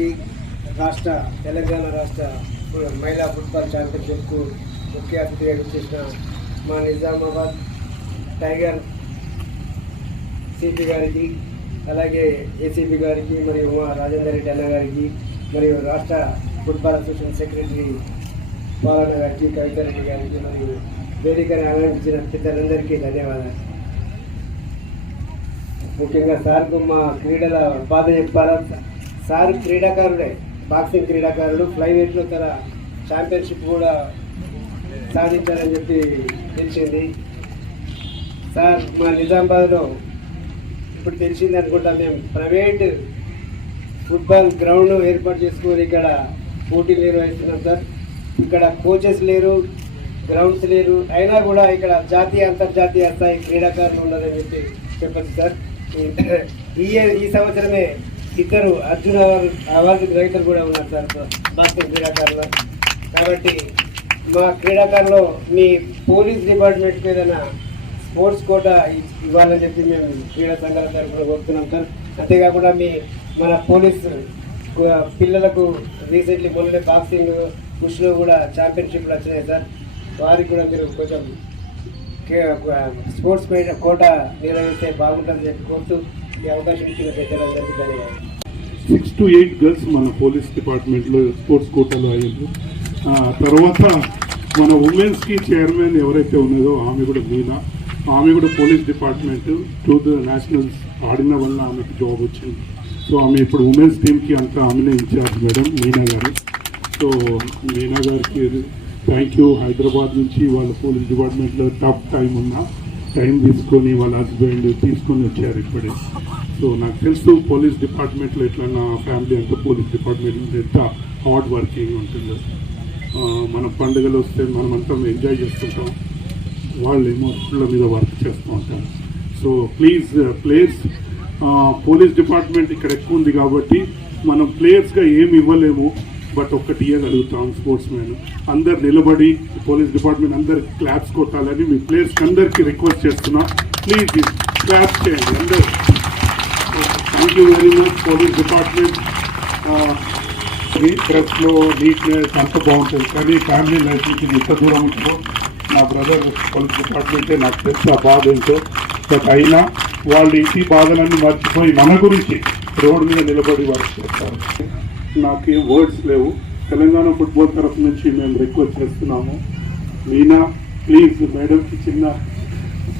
గారికి రాష్ట్ర తెలంగాణ రాష్ట్ర మహిళా ఫుట్బాల్ ఛాంపియన్షిప్కు ముఖ్య అతిథిగా చేసిన మా నిజామాబాద్ టైగర్ సిపి గారికి అలాగే ఏసీపీ గారికి మరియు మా రాజేందర్ రెడ్డి అన్న గారికి మరియు రాష్ట్ర ఫుట్బాల్ అసోసియేషన్ సెక్రటరీ పాలన గారికి కవిత రెడ్డి గారికి మరియు వేదికను ఆనందించిన పెద్దలందరికీ ధన్యవాదాలు. ముఖ్యంగా సార్కు మా క్రీడల బాధ చెప్పారా సార్ క్రీడాకారుడే బాక్సింగ్ క్రీడాకారుడు ఫ్లైవేట్లో తన ఛాంపియన్షిప్ కూడా సాధించారని చెప్పి తెలిసింది. సార్ మా నిజామాబాద్లో ఇప్పుడు తెలిసింది అనుకుంటా మేము ప్రైవేట్ ఫుట్బాల్ గ్రౌండ్ ఏర్పాటు చేసుకొని ఇక్కడ పోటీలు నిర్వహిస్తున్నాం సార్. ఇక్కడ కోచెస్ లేరు గ్రౌండ్స్ లేరు అయినా కూడా ఇక్కడ జాతీయ అంతర్జాతీయ స్థాయి క్రీడాకారులు ఉన్నారని చెప్పి చెప్పచ్చు సార్. ఈ ఈ సంవత్సరమే ఇద్దరు అర్జున అవార్డు అవార్డు గ్రహీతలు కూడా ఉన్నారు సార్ బాస్కెట్ క్రీడాకారులు. కాబట్టి మా క్రీడాకారులు మీ పోలీస్ డిపార్ట్మెంట్కి ఏదైనా స్పోర్ట్స్ కోట ఇవ్వాలని చెప్పి మేము క్రీడా సంఘాల తరఫున కోరుతున్నాం సార్. అంతేకాకుండా మీ మన పోలీస్ పిల్లలకు రీసెంట్లీ మొన్ననే బాక్సింగ్ పుష్లో కూడా ఛాంపియన్షిప్లు వచ్చినాయి సార్. వారికి కూడా మీరు కొంచెం స్పోర్ట్స్ కోటా కోట నిర్వహిస్తే బాగుంటుందని చెప్పి కోరుతూ ఈ అవకాశం ఇచ్చిన ధన్యవాదాలు. సిక్స్ టు ఎయిట్ గర్ల్స్ మన పోలీస్ డిపార్ట్మెంట్లో స్పోర్ట్స్ కోటాలో అయ్యారు. తర్వాత మన ఉమెన్స్కి చైర్మన్ ఎవరైతే ఉన్నదో ఆమె కూడా మీనా. ఆమె కూడా police department to the nationals ఆడిన వల్ల ఆమెకు జాబ్ వచ్చింది. సో ఆమె ఇప్పుడు ఉమెన్స్ టీమ్కి అంతా ఆమెనే ఇన్ఛార్జ్ మేడం మీనా గారు. సో మీనా గారికి థ్యాంక్ యూ హైదరాబాద్ నుంచి వాళ్ళ పోలీస్ డిపార్ట్మెంట్లో టఫ్ టైం ఉన్నా టైం తీసుకొని వాళ్ళ హస్బెండ్ తీసుకొని వచ్చారు ఇప్పుడే. సో నాకు తెలుసు పోలీస్ డిపార్ట్మెంట్లో ఎట్లా నా ఫ్యామిలీ అంతా పోలీస్ డిపార్ట్మెంట్ ఎంత హార్డ్ వర్కింగ్ ఉంటుందో. మన పండుగలు వస్తే మనం అంతా ఎంజాయ్ చేస్తుంటాం. వాళ్ళు ఏమో స్కూళ్ళ మీద వర్క్ చేస్తూ ఉంటారు. So please players police department ఇక్కడ ఎక్కువ ఉంది కాబట్టి మనం ప్లేయర్స్గా ఏమి ఇవ్వలేము. బట్ ఒక్కటి ఇవ్వగలుగుతాం స్పోర్ట్స్ మ్యాన్ అందరు నిలబడి పోలీస్ డిపార్ట్మెంట్ అందరు క్లాప్స్ కొట్టాలని మీ ప్లేయర్స్ అందరికీ రిక్వెస్ట్ చేస్తున్నా. ప్లీజ్ క్లాప్స్ చేయండి అందరు. Thank you very much police department. ప్రెస్లో నీట్నెస్ అంత బాగుంటుంది కానీ ఫ్యామిలీ లైఫ్ నుంచి ఇంత దూరం ఉంటుందో నా బ్రదర్ పోలీస్ డిపార్ట్మెంటే నాకు తెలుసు ఆ బాధ ఏంటో. బట్ అయినా వాళ్ళ ఇంటి బాధలన్నీ మర్చిపోయి మన గురించి రోడ్డు మీద నిలబడి వర్క్ చేస్తారు. నాకు వర్డ్స్ లేవు. తెలంగాణ ఫుట్బాల్ తరఫు నుంచి మేము రిక్వెస్ట్ చేస్తున్నాము. మీనా ప్లీజ్ మేడంకి చిన్న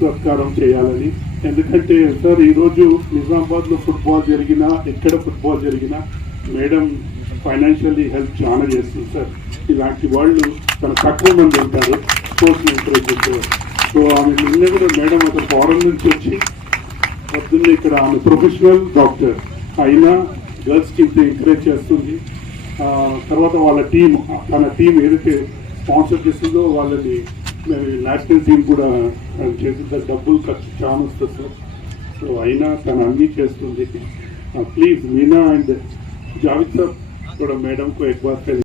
సత్కారం చేయాలని. ఎందుకంటే సార్ ఈరోజు నిజామాబాద్లో ఫుట్బాల్ జరిగినా ఎక్కడ ఫుట్బాల్ జరిగినా మేడం ఫైనాన్షియల్లీ హెల్ప్ చాలా చేస్తుంది సార్ ఇలాంటి వాళ్ళు తన తక్కువ మంది ఉంటారు. స్పోర్ట్స్ ఎంకరేజ్ సో ఆమె నిన్న కూడా మేడం ఒక ఫారెన్ నుంచి వచ్చి పొద్దున్నే ఇక్కడ ఆమె ప్రొఫెషనల్ డాక్టర్ అయినా గర్ల్స్ ఇంత ఎంకరేజ్ చేస్తుంది. తర్వాత వాళ్ళ టీం తన టీం ఏదైతే స్పాన్సర్ చేస్తుందో వాళ్ళని నేషనల్ టీం కూడా చేసిన డబ్బులు ఖర్చు చాలా వస్తుంది సార్. సో అయినా తను అన్నీ చేస్తుంది. Please Meena and Javid sir కూడా మేడంకు ఎక్